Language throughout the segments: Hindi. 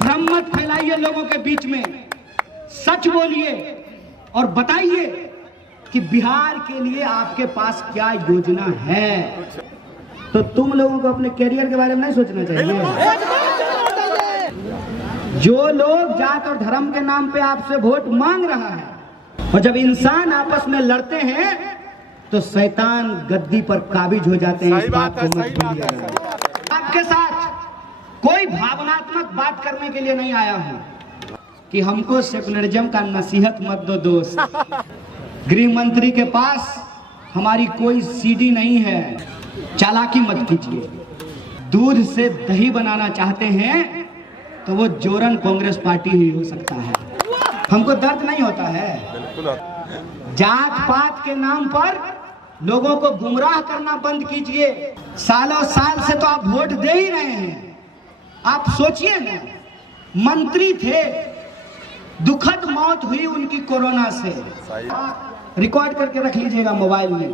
भ्रम मत फैलाइए लोगों के बीच में, सच बोलिए और बताइए कि बिहार के लिए आपके पास क्या योजना है। तो तुम लोगों को अपने करियर के बारे में नहीं सोचना चाहिए। जो लोग जात और धर्म के नाम पे आपसे वोट मांग रहा है, और जब इंसान आपस में लड़ते हैं तो शैतान गद्दी पर काबिज हो जाते हैं। इस बात को मत भूलिएगा। आपके साथ कोई भावनात्मक बात करने के लिए नहीं आया हूं कि हमको सेकुलरिज्म का नसीहत मत दो दोस्त। गृह मंत्री के पास हमारी कोई सीडी नहीं है, चालाकी मत कीजिए। दूध से दही बनाना चाहते हैं तो वो जोरन कांग्रेस पार्टी ही हो सकता है। हमको दर्द नहीं होता है। जात पात के नाम पर लोगों को गुमराह करना बंद कीजिए। सालों साल से तो आप वोट दे ही रहे हैं। आप सोचिए ना, मंत्री थे, दुखद मौत हुई उनकी कोरोना से। रिकॉर्ड करके रख लीजिएगा मोबाइल में।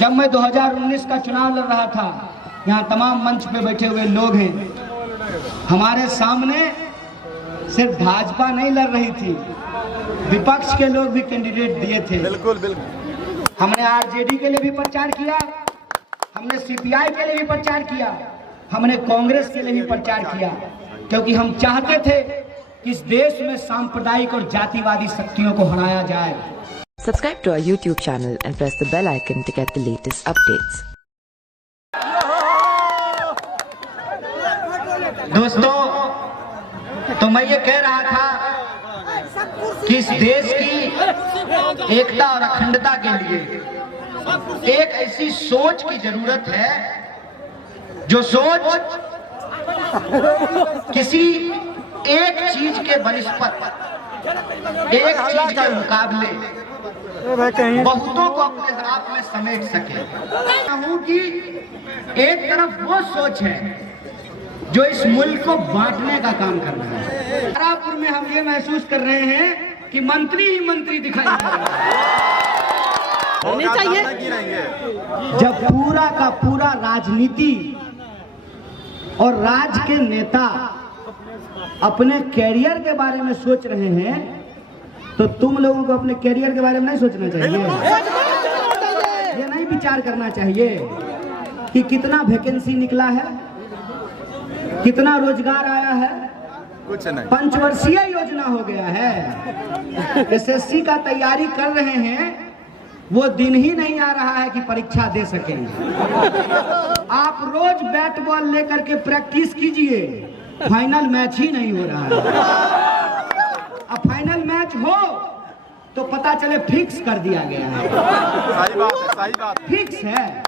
जब मैं 2019 का चुनाव लड़ रहा था, यहाँ तमाम मंच पे बैठे हुए लोग हैं, हमारे सामने सिर्फ भाजपा नहीं लड़ रही थी, विपक्ष के लोग भी कैंडिडेट दिए थे। बिल्कुल बिल्कुल। हमने आरजेडी के लिए भी प्रचार किया, हमने सीपीआई के लिए भी प्रचार किया, हमने कांग्रेस के लिए भी प्रचार किया, क्योंकि हम चाहते थे कि इस देश में सांप्रदायिक और जातिवादी शक्तियों को हराया जाए। Subscribe to our YouTube channel and press the bell icon to get the latest updates. दोस्तों, तो मैं ये कह रहा था कि इस देश की एकता और अखंडता के लिए एक ऐसी सोच की जरूरत है जो सोच किसी एक चीज के बनिस्पत, एक चीज के मुकाबले बहुतों को अपने आप में समेट सके। कहूं कि एक तरफ वो सोच है जो इस मुल्क को बांटने का काम कर रहा है। तारापुर में हम ये महसूस कर रहे हैं कि मंत्री ही मंत्री दिखाई दे रहा है। जब पूरा का पूरा राजनीति और राज्य के नेता अपने कैरियर के बारे में सोच रहे हैं, तो तुम लोगों को अपने कैरियर के बारे में नहीं सोचना चाहिए। ये नहीं विचार करना चाहिए कि कितना वैकेंसी निकला है, कितना रोजगार आया है। कुछ नहीं। पंचवर्षीय योजना हो गया है। एसएससी का तैयारी कर रहे हैं, वो दिन ही नहीं आ रहा है कि परीक्षा दे सकें। आप रोज बैट बॉल लेकर के प्रैक्टिस कीजिए, फाइनल मैच ही नहीं हो रहा है। अब फाइनल मैच हो तो पता चले फिक्स कर दिया गया है। सही बात है, सही बात। फिक्स है।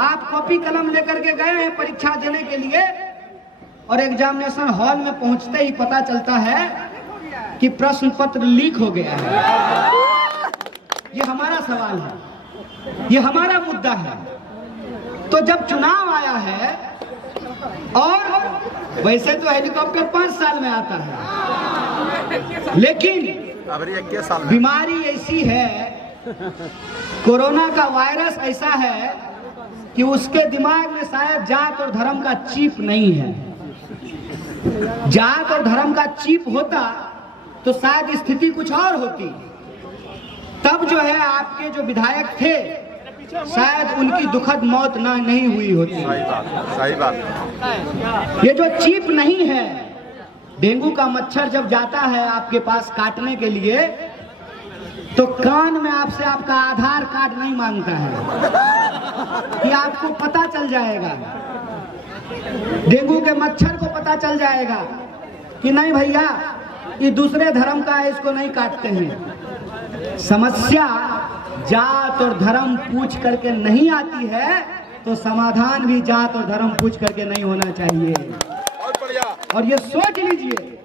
आप कॉपी कलम लेकर के गए हैं परीक्षा देने के लिए, और एग्जामिनेशन हॉल में पहुंचते ही पता चलता है कि प्रश्न पत्र लीक हो गया है। ये हमारा सवाल है, ये हमारा मुद्दा है। तो जब चुनाव आया है, और वैसे तो हेलीकॉप्टर 5 साल में आता है, लेकिन बीमारी ऐसी है, कोरोना का वायरस ऐसा है कि उसके दिमाग में शायद जात और धर्म का चिप नहीं है। जात और धर्म का चिप होता तो शायद स्थिति कुछ और होती। तब जो है आपके जो विधायक थे, शायद उनकी दुखद मौत नहीं हुई होती। सही बात। ये जो चिप नहीं है, डेंगू का मच्छर जब जाता है आपके पास काटने के लिए, तो कान में आपसे आपका आधार कार्ड नहीं मांगता है कि आपको पता चल जाएगा। डेंगू के मच्छर को पता चल जाएगा कि नहीं भैया, ये दूसरे धर्म का है, इसको नहीं काटते हैं। समस्या जात और धर्म पूछ करके नहीं आती है, तो समाधान भी जात और धर्म पूछ करके नहीं होना चाहिए। और ये सोच लीजिए,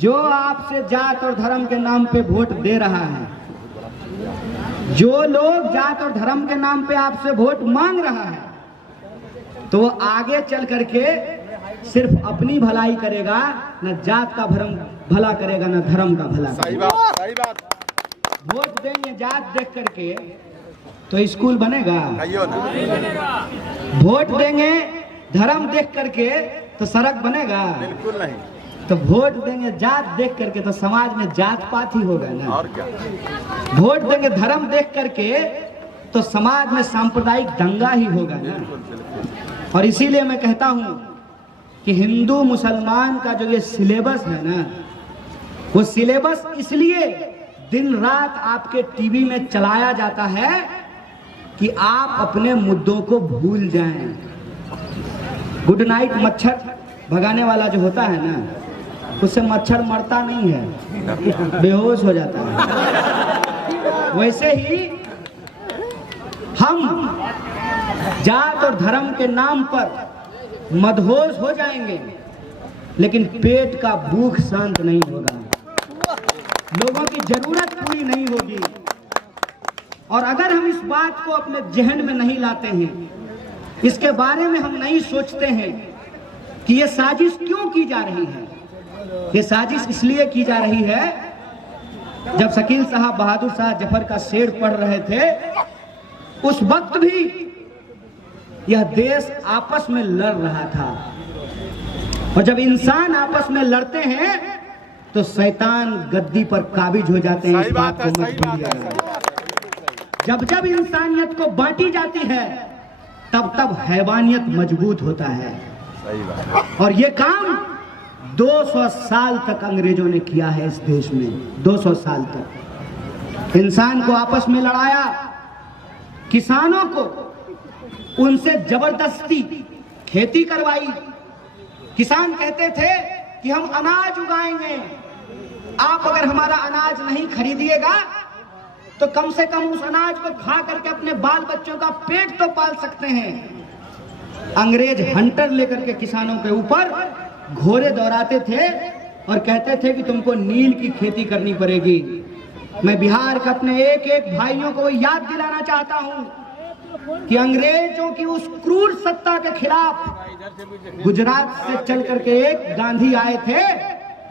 जो आपसे जात और धर्म के नाम पे वोट दे रहा है, जो लोग जात और धर्म के नाम पे आपसे वोट मांग रहा है, तो वो आगे चल करके सिर्फ अपनी भलाई करेगा, न जात का भला करेगा, न धर्म का भला करेगा। सही बात। वोट देंगे जात देख करके तो स्कूल बनेगा? वोट देंगे धर्म देख करके तो सड़क बनेगा? बिल्कुल नहीं। तो वोट देंगे जात देख करके तो समाज में जात पात ही होगा ना। और क्या? वोट देंगे धर्म देख करके तो समाज में सांप्रदायिक दंगा ही होगा ना। और इसीलिए मैं कहता हूं कि हिंदू मुसलमान का जो ये सिलेबस है ना, वो सिलेबस इसलिए दिन रात आपके टीवी में चलाया जाता है कि आप अपने मुद्दों को भूल जाएं। गुड नाइट मच्छर भगाने वाला जो होता है ना, उससे मच्छर मरता नहीं है, बेहोश हो जाता है। वैसे ही हम जात और धर्म के नाम पर मदहोश हो जाएंगे, लेकिन पेट का भूख शांत नहीं होगा, लोगों की जरूरत पूरी नहीं होगी। और अगर हम इस बात को अपने जहन में नहीं लाते हैं, इसके बारे में हम नहीं सोचते हैं कि ये साजिश क्यों की जा रही है। ये साजिश इसलिए की जा रही है, जब शकील साहब बहादुर शाह जफर का शेर पढ़ रहे थे, उस वक्त भी यह देश आपस में लड़ रहा था। और जब इंसान आपस में लड़ते हैं तो शैतान गद्दी पर काबिज हो जाते हैं। इस बात को मत भूलिएगा। जब जब इंसानियत को बांटी जाती है, तब तब हैवानियत मजबूत होता है। सही बात। और ये काम 200 साल तक अंग्रेजों ने किया है इस देश में। 200 साल तक इंसान को आपस में लड़ाया, किसानों को उनसे जबरदस्ती खेती करवाई। किसान कहते थे कि हम अनाज उगाएंगे, आप अगर हमारा अनाज नहीं खरीदिएगा तो कम से कम उस अनाज को खा करके अपने बाल बच्चों का पेट तो पाल सकते हैं। अंग्रेज हंटर लेकर के किसानों के ऊपर घोड़े दौड़ाते थे और कहते थे कि तुमको नील की खेती करनी पड़ेगी। मैं बिहार के अपने एक एक भाइयों को याद दिलाना चाहता हूं कि अंग्रेजों की उस क्रूर सत्ता के खिलाफ गुजरात से चल करके एक गांधी आए थे,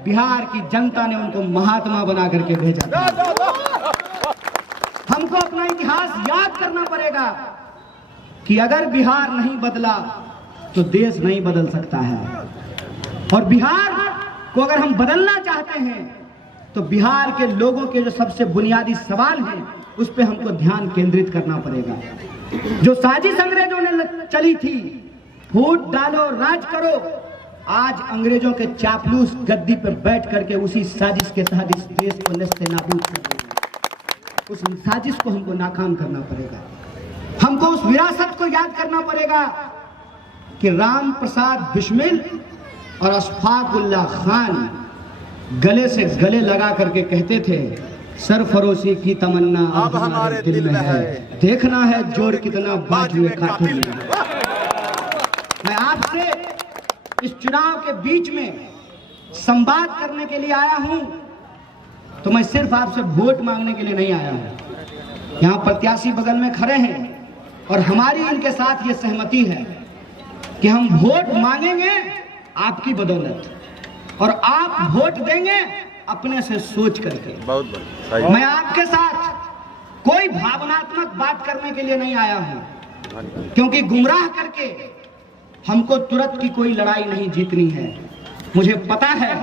बिहार की जनता ने उनको महात्मा बना करके भेजा था। हमको अपना इतिहास याद करना पड़ेगा कि अगर बिहार नहीं बदला तो देश नहीं बदल सकता है। और बिहार को अगर हम बदलना चाहते हैं तो बिहार के लोगों के जो सबसे बुनियादी सवाल हैं उस पर हमको ध्यान केंद्रित करना पड़ेगा। जो साजिश अंग्रेजों ने चली थी, फूट डालो राज करो, आज अंग्रेजों के चापलूस गद्दी पर बैठ करके उसी साजिश के तहत इस देश को नस्ते नाबूद कर रहे हैं। उस साजिश को हमको नाकाम करना पड़ेगा। हमको उस विरासत को याद करना पड़ेगा कि राम प्रसाद बिस्मिल और अशफाकुल्लाह खान गले से गले लगा करके कहते थे, सरफरोशी की तमन्ना अब हमारे दिल में है, देखना है जोर कितना बाजुए कातिल में है। मैं आपसे इस चुनाव के बीच में संवाद करने के लिए आया हूं, तो मैं सिर्फ आपसे वोट मांगने के लिए नहीं आया हूं। यहाँ प्रत्याशी बगल में खड़े हैं और हमारी इनके साथ ये सहमति है कि हम वोट मांगेंगे आपकी बदौलत, और आप वोट देंगे अपने से सोच करके। बहुत मैं आपके साथ कोई भावनात्मक बात करने के लिए नहीं आया हूं, क्योंकि गुमराह करके हमको तुरंत की कोई लड़ाई नहीं जीतनी है। मुझे पता है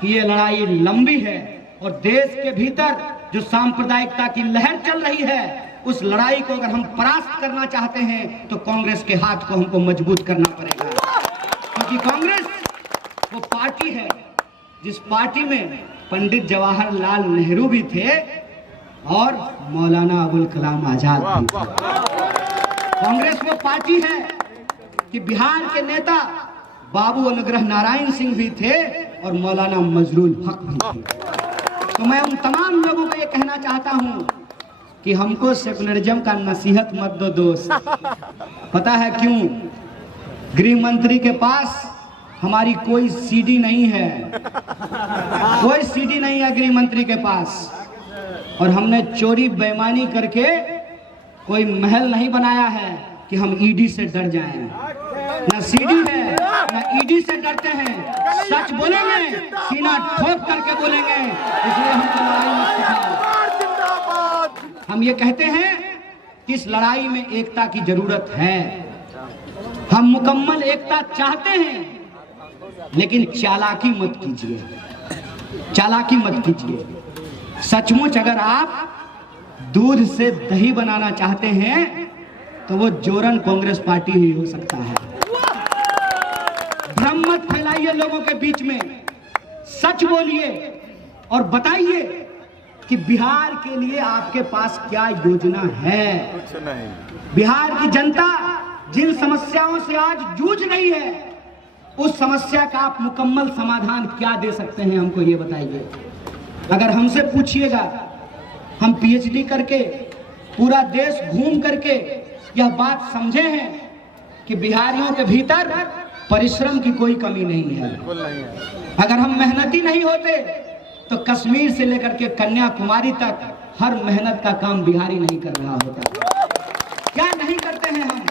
कि ये लड़ाई लंबी है और देश के भीतर जो सांप्रदायिकता की लहर चल रही है, उस लड़ाई को अगर हम परास्त करना चाहते हैं तो कांग्रेस के हाथ को हमको मजबूत करना पड़ेगा। क्योंकि कांग्रेस वो पार्टी है जिस पार्टी में पंडित जवाहरलाल नेहरू भी थे और मौलाना अबुल कलाम आजाद भी थे। कांग्रेस वो पार्टी है कि बिहार के नेता बाबू अनुग्रह नारायण सिंह भी थे और मौलाना मजरूल हक भी थे। तो मैं उन तमाम लोगों को ये कहना चाहता हूं कि हमको सेकुलरिज्म का नसीहत मत दो दोस्त। पता है क्यों? गृह मंत्री के पास हमारी कोई सीडी नहीं है, कोई सीडी नहीं है गृह मंत्री के पास, और हमने चोरी बेईमानी करके कोई महल नहीं बनाया है कि हम ईडी से डर जाएं। ना सीडी है ना ईडी से डरते हैं, सच बोलेंगे, सीना ठोक करके बोलेंगे, इसलिए हमको लड़ाई मत सिखाओ। हम ये कहते हैं कि इस लड़ाई में एकता की जरूरत है, हम मुकम्मल एकता चाहते हैं, लेकिन चालाकी मत कीजिए, चालाकी मत कीजिए। सचमुच अगर आप दूध से दही बनाना चाहते हैं तो वो जोरन कांग्रेस पार्टी ही हो सकता है। भ्रम मत फैलाइए लोगों के बीच में, सच बोलिए और बताइए कि बिहार के लिए आपके पास क्या योजना है। कुछ नहीं। बिहार की जनता जिन समस्याओं से आज जूझ रही है, उस समस्या का आप मुकम्मल समाधान क्या दे सकते हैं, हमको ये बताइए। अगर हमसे पूछिएगा, हम पीएचडी करके पूरा देश घूम करके यह बात समझे हैं कि बिहारियों के भीतर परिश्रम की कोई कमी नहीं है। बिल्कुल नहीं है। अगर हम मेहनती नहीं होते तो कश्मीर से लेकर के कन्याकुमारी तक हर मेहनत का काम बिहारी नहीं कर रहा होता। क्या नहीं करते हैं हम?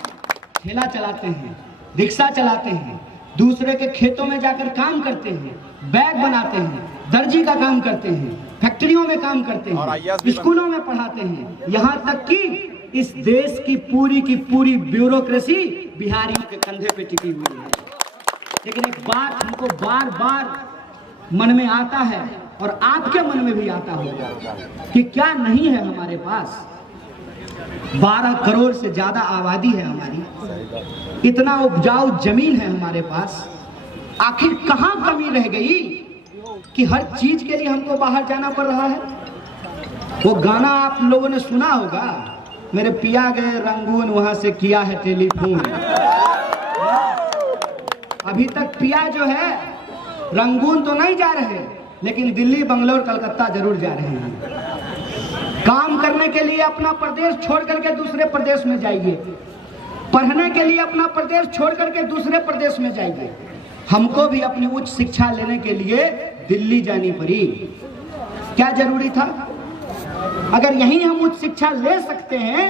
ठेला चलाते हैं, रिक्शा चलाते हैं, दूसरे के खेतों में जाकर काम करते हैं, बैग बनाते हैं, दर्जी का काम करते हैं, फैक्ट्रियों में काम करते हैं, स्कूलों में पढ़ाते हैं, यहाँ तक कि इस देश की पूरी ब्यूरोक्रेसी बिहारियों के कंधे पे टिकी हुई है। लेकिन एक बात हमको बार बार मन में आता है और आपके मन में भी आता होगा कि क्या नहीं है हमारे पास। 12 करोड़ से ज्यादा आबादी है हमारी, इतना उपजाऊ जमीन है हमारे पास, आखिर कहां कमी रह गई कि हर चीज के लिए हमको बाहर जाना पड़ रहा है। वो गाना आप लोगों ने सुना होगा, मेरे पिया गए रंगून वहां से किया है टेलीफोन। अभी तक पिया जो है रंगून तो नहीं जा रहे, लेकिन दिल्ली, बंगलोर, कलकत्ता जरूर जा रहे हैं। काम करने के लिए अपना प्रदेश छोड़ करके दूसरे प्रदेश में जाइए, पढ़ने के लिए अपना प्रदेश छोड़ करके दूसरे प्रदेश में जाइए। हमको भी अपनी उच्च शिक्षा लेने के लिए दिल्ली जानी पड़ी। क्या जरूरी था? अगर यहीं हम उच्च शिक्षा ले सकते हैं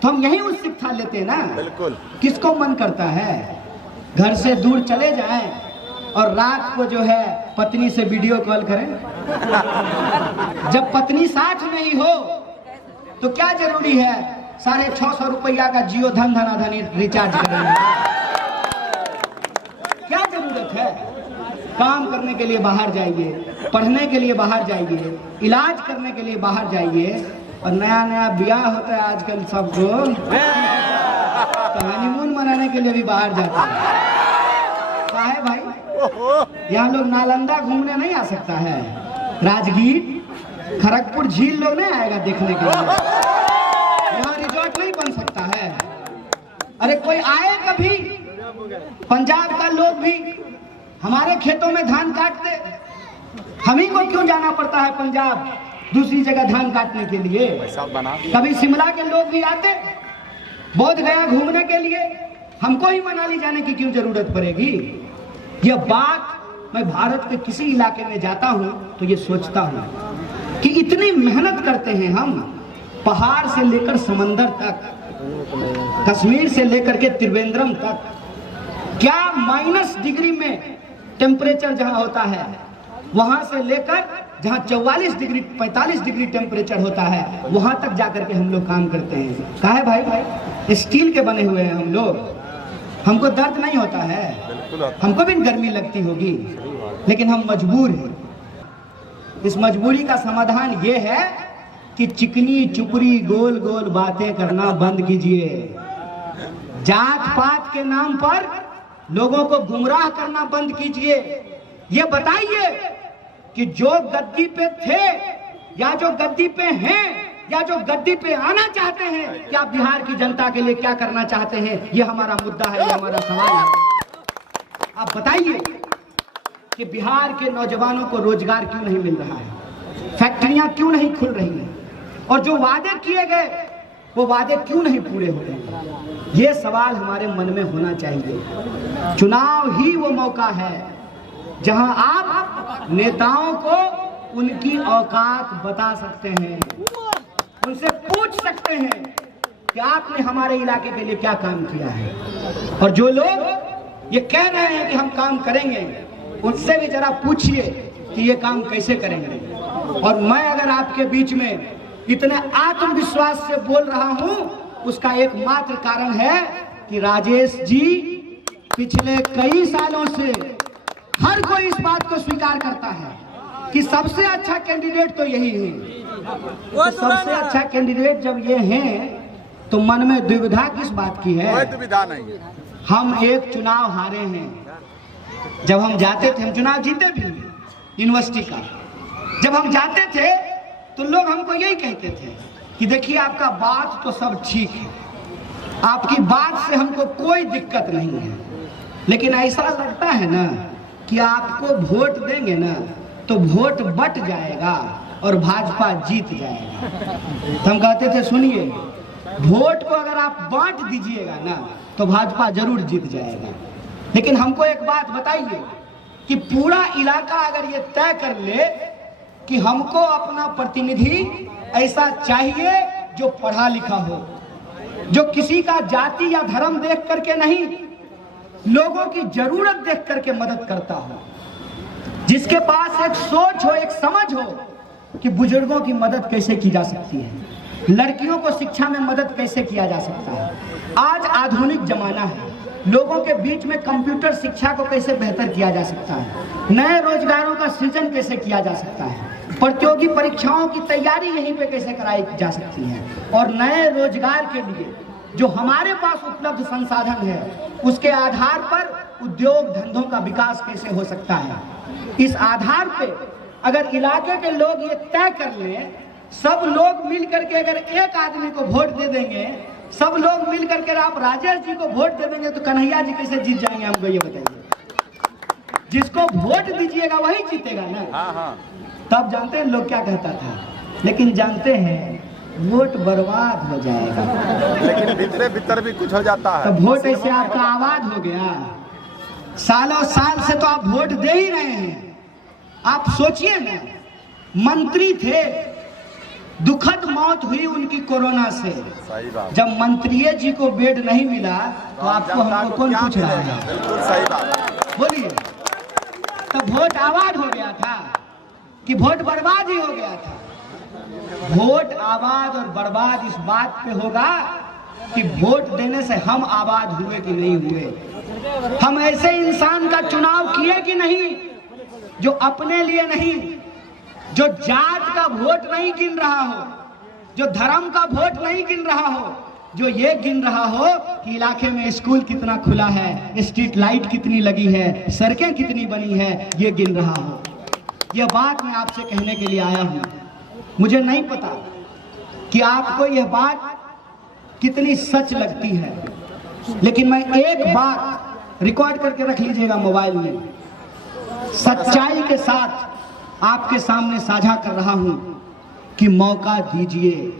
तो हम यहीं उच्च शिक्षा लेते ना। बिल्कुल। किसको मन करता है घर से दूर चले जाएं और रात को जो है पत्नी से वीडियो कॉल करें? जब पत्नी साथ नहीं हो तो क्या जरूरी है 650 रुपया का जियो धन धनाधनी रिचार्ज करें? क्या जरूरत है? काम करने के लिए बाहर जाइए, पढ़ने के लिए बाहर जाइए, इलाज करने के लिए बाहर जाइए। और नया नया ब्याह होता है आजकल सबको, तो हनीमून मनाने के लिए भी बाहर जाता है। क्या है भाई, यहाँ लोग नालंदा घूमने नहीं आ सकता है? राजगीर, खड़गपुर झील लोग नहीं आएगा देखने के लिए? यहाँ रिजॉर्ट नहीं बन सकता है? अरे कोई आए कभी? पंजाब का लोग भी हमारे खेतों में धान काटते, हम ही को क्यों जाना पड़ता है पंजाब दूसरी जगह धान काटने के लिए? कभी शिमला के लोग भी आते बोध गया घूमने के लिए, हमको ही मनाली जाने की क्यों जरूरत पड़ेगी? यह बात मैं भारत के किसी इलाके में जाता हूं तो ये सोचता हूं कि इतनी मेहनत करते हैं हम, पहाड़ से लेकर समंदर तक, कश्मीर से लेकर के त्रिवेंद्रम तक। क्या -डिग्री में टेम्परेचर जहां होता है, वहां से लेकर जहां 44 डिग्री 45 डिग्री टेम्परेचर होता है, वहां तक जाकर के हम लोग काम करते हैं। कहा है भाई, स्टील के बने हुए हैं हम लोग, हमको दर्द नहीं होता है, हमको भी गर्मी लगती होगी, लेकिन हम मजबूर हैं। इस मजबूरी का समाधान ये है कि चिकनी चुपड़ी गोल गोल बातें करना बंद कीजिए। जात पात के नाम पर लोगों को गुमराह करना बंद कीजिए। ये बताइए कि जो गद्दी पे थे या जो गद्दी पे हैं या जो गद्दी पे आना चाहते हैं, क्या बिहार की जनता के लिए क्या करना चाहते हैं? ये हमारा मुद्दा है, ये हमारा सवाल है। आप बताइए कि बिहार के नौजवानों को रोजगार क्यों नहीं मिल रहा है? फैक्ट्रियां क्यों नहीं खुल रही हैं? और जो वादे किए गए वो वादे क्यों नहीं पूरे हो रहे? ये सवाल हमारे मन में होना चाहिए। चुनाव ही वो मौका है जहां आप नेताओं को उनकी औकात बता सकते हैं, उनसे पूछ सकते हैं कि आपने हमारे इलाके के लिए क्या काम किया है। और जो लोग ये कह रहे हैं कि हम काम करेंगे, उनसे भी जरा पूछिए कि ये काम कैसे करेंगे। और मैं अगर आपके बीच में इतने आत्मविश्वास से बोल रहा हूं, उसका एकमात्र कारण है कि राजेश जी पिछले कई सालों से हर कोई इस बात को स्वीकार करता है कि सबसे अच्छा कैंडिडेट तो यही है। तो सबसे अच्छा कैंडिडेट जब ये हैं तो मन में दुविधा किस बात की है? कोई दुविधा नहीं है। हम एक चुनाव हारे हैं। जब हम जाते थे, हम चुनाव जीते भी यूनिवर्सिटी का, जब हम जाते थे तो लोग हमको यही कहते थे कि देखिए आपका बात तो सब ठीक है, आपकी बात से हमको कोई दिक्कत नहीं है, लेकिन ऐसा लगता है ना कि आपको वोट देंगे ना तो वोट बट जाएगा और भाजपा जीत जाएगा। तो हम कहते थे सुनिए, वोट को अगर आप बांट दीजिएगा ना तो भाजपा जरूर जीत जाएगा, लेकिन हमको एक बात बताइए कि पूरा इलाका अगर ये तय कर ले कि हमको अपना प्रतिनिधि ऐसा चाहिए जो पढ़ा लिखा हो, जो किसी का जाति या धर्म देख करके नहीं, लोगों की जरूरत देख करके मदद करता हो, जिसके पास एक सोच हो, एक समझ हो कि बुजुर्गों की मदद कैसे की जा सकती है, लड़कियों को शिक्षा में मदद कैसे किया जा सकता है। आज आधुनिक जमाना है, लोगों के बीच में कंप्यूटर शिक्षा को कैसे बेहतर किया जा सकता है, नए रोजगारों का सृजन कैसे किया जा सकता है, प्रतियोगी परीक्षाओं की तैयारी यहीं पे कैसे कराई जा सकती है, और नए रोजगार के लिए जो हमारे पास उपलब्ध संसाधन है उसके आधार पर उद्योग धंधों का विकास कैसे हो सकता है। इस आधार पे अगर इलाके के लोग ये तय कर लें, सब लोग मिल करके अगर एक आदमी को वोट दे देंगे, सब लोग मिल करके आप राजेश जी को वोट दे देंगे तो कन्हैया जी कैसे जीत जाएंगे? हमको ये बताइए। जिसको वोट दीजिएगा वही जीतेगा ना। हाँ हाँ। तब जानते हैं लोग क्या कहता था, लेकिन जानते हैं वोट बर्बाद हो जाएगा, लेकिन भीतरे भीतर भी कुछ हो जाता है। तो वोट ऐसे आपका आवाज हो गया। सालों साल से तो आप वोट दे ही रहे हैं। आप सोचिए ना, मंत्री थे, दुखद मौत हुई उनकी कोरोना से। सही बात। जब मंत्री जी को बेड नहीं मिला तो आपको हमको कौन पूछ रहा है? बिल्कुल सही बात। बोलिए। तो वोट आबाद हो गया था कि वोट बर्बाद ही हो गया था? वोट आबाद और बर्बाद इस बात पे होगा कि वोट देने से हम आबाद हुए कि नहीं हुए, हम ऐसे इंसान का चुनाव किए कि नहीं जो अपने लिए नहीं, जो जात का वोट नहीं गिन रहा हो, जो धर्म का वोट नहीं गिन रहा हो, जो ये गिन रहा हो कि इलाके में स्कूल कितना खुला है, स्ट्रीट लाइट कितनी लगी है, सड़कें कितनी बनी है, ये गिन रहा हो। यह बात मैं आपसे कहने के लिए आया हूं। मुझे नहीं पता कि आपको यह बात कितनी सच लगती है, लेकिन मैं एक बात रिकॉर्ड करके रख लीजिएगा मोबाइल में, सच्चाई के साथ आपके सामने साझा कर रहा हूं कि मौका दीजिए।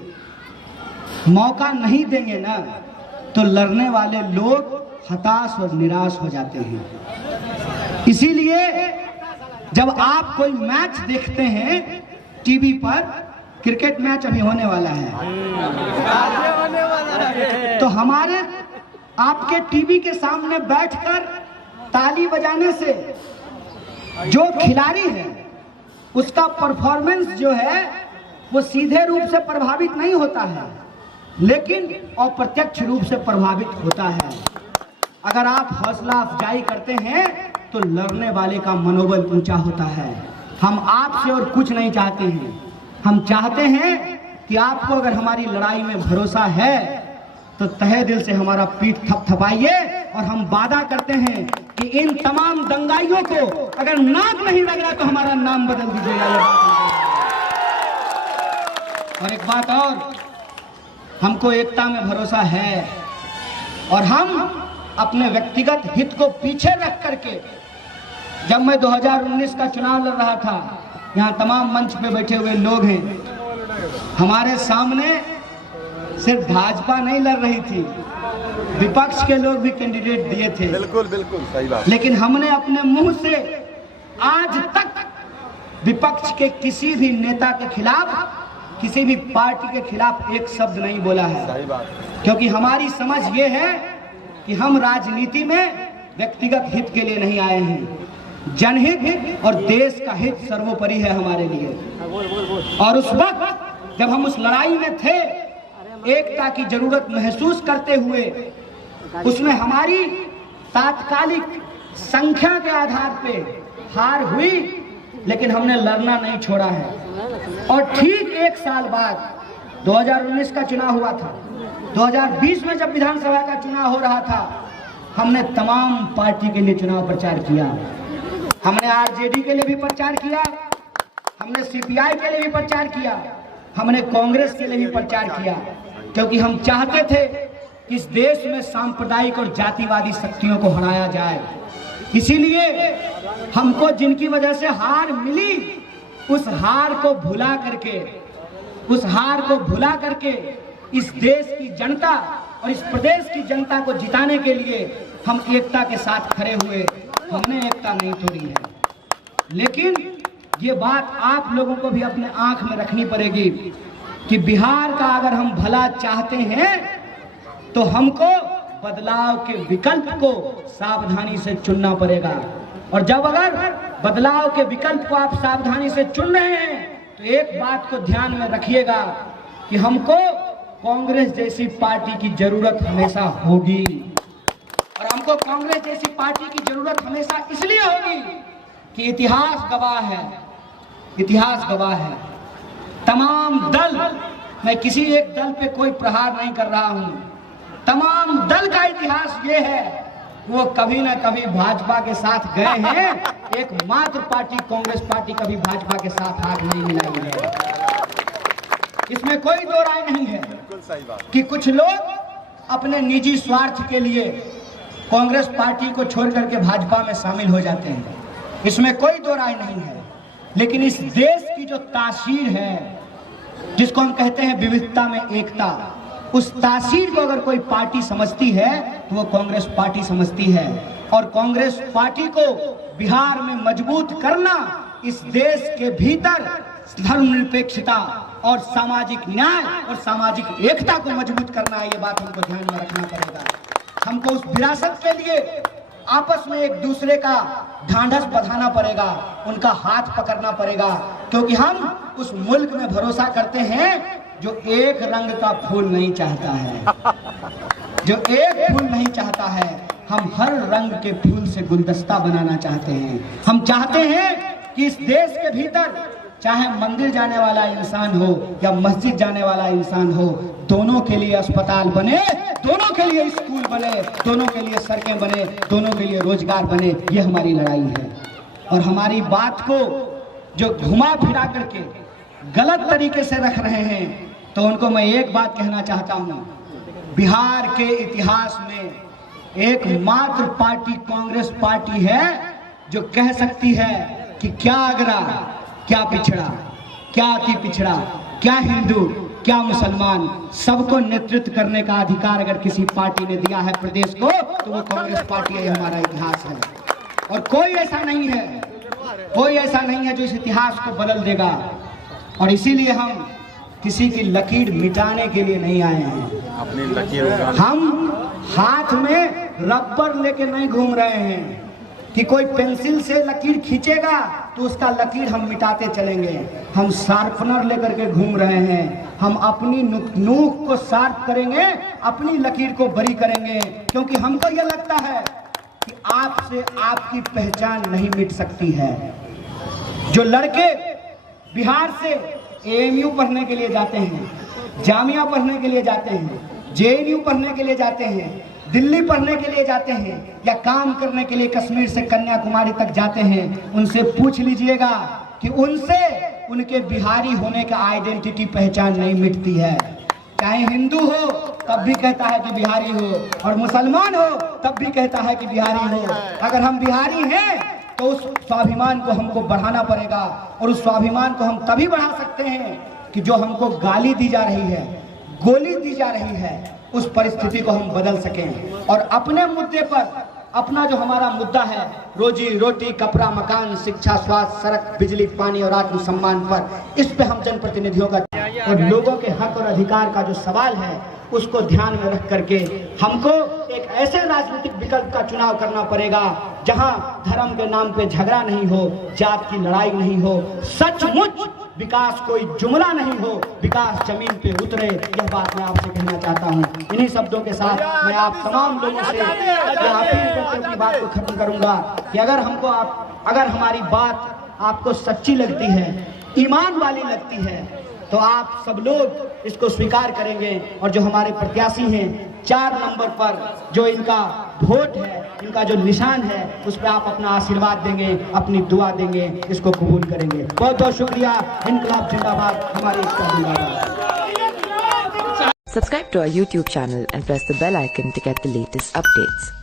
मौका नहीं देंगे ना तो लड़ने वाले लोग हताश और निराश हो जाते हैं। इसीलिए जब आप कोई मैच देखते हैं टीवी पर, क्रिकेट मैच अभी होने वाला है, तो हमारे आपके टीवी के सामने बैठकर ताली बजाने से जो खिलाड़ी है उसका परफॉर्मेंस जो है वो सीधे रूप से प्रभावित नहीं होता है, लेकिन अप्रत्यक्ष रूप से प्रभावित होता है। अगर आप हौसला अफजाई करते हैं तो लड़ने वाले का मनोबल ऊंचा होता है। हम आपसे और कुछ नहीं चाहते हैं, हम चाहते हैं कि आपको अगर हमारी लड़ाई में भरोसा है तो तहे दिल से हमारा पीठ थपथपाइए, और हम वादा करते हैं कि इन तमाम दंगाइयों को अगर नाक नहीं लग रहा तो हमारा नाम बदल दीजिएगा। और एक बात और, हमको एकता में भरोसा है और हम अपने व्यक्तिगत हित को पीछे रख करके, जब मैं 2019 का चुनाव लड़ रहा था, यहाँ तमाम मंच पे बैठे हुए लोग हैं, हमारे सामने सिर्फ भाजपा नहीं लड़ रही थी, विपक्ष के लोग भी कैंडिडेट दिए थे। बिल्कुल बिल्कुल सही बात। लेकिन हमने अपने मुंह से आज तक विपक्ष के किसी भी नेता के खिलाफ, किसी भी पार्टी के खिलाफ एक शब्द नहीं बोला है। सही बात। क्योंकि हमारी समझ ये है कि हम राजनीति में व्यक्तिगत हित के लिए नहीं आए हैं, जनहित और देश का हित सर्वोपरि है हमारे लिए। और उस वक्त जब हम उस लड़ाई में थे, एकता की जरूरत महसूस करते हुए, उसमें हमारी तात्कालिक संख्या के आधार पे हार हुई, लेकिन हमने लड़ना नहीं छोड़ा है। और ठीक 1 साल बाद 2019 का चुनाव हुआ था, 2020 में जब विधानसभा का चुनाव हो रहा था, हमने तमाम पार्टी के लिए चुनाव प्रचार किया। हमने आरजेडी के लिए भी प्रचार किया, हमने सीपीआई के लिए भी प्रचार किया, हमने कांग्रेस के लिए भी प्रचार किया, क्योंकि हम चाहते थे कि इस देश में सांप्रदायिक और जातिवादी शक्तियों को हराया जाए। इसीलिए हमको जिनकी वजह से हार मिली, उस हार को भुला करके इस देश की जनता और इस प्रदेश की जनता को जिताने के लिए हम एकता के साथ खड़े हुए। हमने एकता नहीं तोड़ी है, लेकिन ये बात आप लोगों को भी अपने आंख में रखनी पड़ेगी कि बिहार का अगर हम भला चाहते हैं तो हमको बदलाव के विकल्प को सावधानी से चुनना पड़ेगा। और जब अगर बदलाव के विकल्प को आप सावधानी से चुन रहे हैं तो एक बात को ध्यान में रखिएगा कि हमको कांग्रेस जैसी पार्टी की जरूरत हमेशा होगी। और हमको कांग्रेस जैसी पार्टी की जरूरत हमेशा इसलिए होगी कि इतिहास गवाह है। तमाम दल, मैं किसी एक दल पे कोई प्रहार नहीं कर रहा हूं, तमाम दल का इतिहास ये है, वो कभी ना कभी भाजपा के साथ गए हैं। एकमात्र पार्टी कांग्रेस पार्टी कभी भाजपा के साथ हाथ नहीं मिलाई है। इसमें कोई दो राय नहीं है कि कुछ लोग अपने निजी स्वार्थ के लिए कांग्रेस पार्टी को छोड़ करके भाजपा में शामिल हो जाते हैं, इसमें कोई दो राय नहीं है। लेकिन इस देश की जो तासीर है, जिसको हम कहते हैं विविधता में एकता, उस तासीर को अगर कोई पार्टी समझती है तो वो कांग्रेस पार्टी समझती है। और कांग्रेस पार्टी को बिहार में मजबूत करना, इस देश के भीतर धर्मनिरपेक्षता और सामाजिक न्याय और सामाजिक एकता को मजबूत करना है। ये बात हमको ध्यान में रखना पड़ेगा। हमको उस विरासत के लिए आपस में एक दूसरे का ढांढस बंधाना पड़ेगा, उनका हाथ पकड़ना पड़ेगा, क्योंकि हम उस मुल्क में भरोसा करते हैं जो एक रंग का फूल नहीं चाहता है, जो एक फूल नहीं चाहता है। हम हर रंग के फूल से गुलदस्ता बनाना चाहते हैं। हम चाहते हैं कि इस देश के भीतर चाहे मंदिर जाने वाला इंसान हो या मस्जिद जाने वाला इंसान हो, दोनों के लिए अस्पताल बने, दोनों के लिए स्कूल बने, दोनों के लिए सड़कें बने, दोनों के लिए रोजगार बने। ये हमारी लड़ाई है। और हमारी बात को जो घुमा फिरा करके गलत तरीके से रख रहे हैं, तो उनको मैं एक बात कहना चाहता हूँ, बिहार के इतिहास में एकमात्र पार्टी कांग्रेस पार्टी है जो कह सकती है कि क्या आगरा, क्या पिछड़ा, क्या अति पिछड़ा, क्या हिंदू, क्या मुसलमान, सबको नेतृत्व करने का अधिकार अगर किसी पार्टी ने दिया है प्रदेश को, तो वो कांग्रेस पार्टी है। हमारा इतिहास है और कोई ऐसा नहीं है जो इस इतिहास को बदल देगा। और इसीलिए हम किसी की लकीर मिटाने के लिए नहीं आए हैं। अपनी लकीर हम हाथ में रबर लेके नहीं घूम रहे हैं कि कोई पेंसिल से लकीर खींचेगा तो उसका लकीर हम मिटाते चलेंगे। हम शार्पनर लेकर के घूम रहे हैं। हम अपनी नोक को शार्प करेंगे, अपनी लकीर को बरी करेंगे, क्योंकि हमको यह लगता है कि आपसे आपकी पहचान नहीं मिट सकती है। जो लड़के बिहार से एएमयू पढ़ने के लिए जाते हैं, जामिया पढ़ने के लिए जाते हैं, जेएनयू पढ़ने के लिए जाते हैं, दिल्ली पढ़ने के लिए जाते हैं, या काम करने के लिए कश्मीर से कन्याकुमारी तक जाते हैं, उनसे पूछ लीजिएगा कि उनसे उनके बिहारी होने का आइडेंटिटी, पहचान नहीं मिटती है। चाहे हिंदू हो तब भी कहता है कि बिहारी हो, और मुसलमान हो तब भी कहता है कि बिहारी हो। अगर हम बिहारी हैं तो उस स्वाभिमान को हमको बढ़ाना पड़ेगा, और उस स्वाभिमान को हम तभी बढ़ा सकते हैं कि जो हमको गाली दी जा रही है, गोली दी जा रही है, उस परिस्थिति को हम बदल सकें। और अपने मुद्दे पर, अपना जो हमारा मुद्दा है, रोजी रोटी, कपड़ा, मकान, शिक्षा, स्वास्थ्य, सड़क, बिजली, पानी और आत्मसम्मान पर, इस पे हम जनप्रतिनिधियों का और लोगों के हक और अधिकार का जो सवाल है, उसको ध्यान में रख करके हमको एक ऐसे राजनीतिक विकल्प का चुनाव करना पड़ेगा जहां धर्म के नाम पे झगड़ा नहीं हो, जात की लड़ाई नहीं हो, सचमुच विकास कोई जुमला नहीं हो, विकास जमीन पे उतरे। यह बात मैं आपसे कहना चाहता हूं। इन्हीं शब्दों के साथ मैं आप तमाम लोगों से अपील करके अपनी बात को खत्म करूंगा कि अगर हमारी बात आपको सच्ची लगती है, ईमान वाली लगती है, तो आप सब लोग इसको स्वीकार करेंगे और जो हमारे प्रत्याशी हैं 4 नंबर पर जो इनका वोट है, इनका जो निशान है, उस पर आप अपना आशीर्वाद देंगे, अपनी दुआ देंगे, इसको कबूल करेंगे। बहुत बहुत शुक्रिया। इनकलाब जिंदाबाद, हमारे एकता जिंदाबाद। Subscribe to our YouTube channel and press the bell icon to get the latest updates.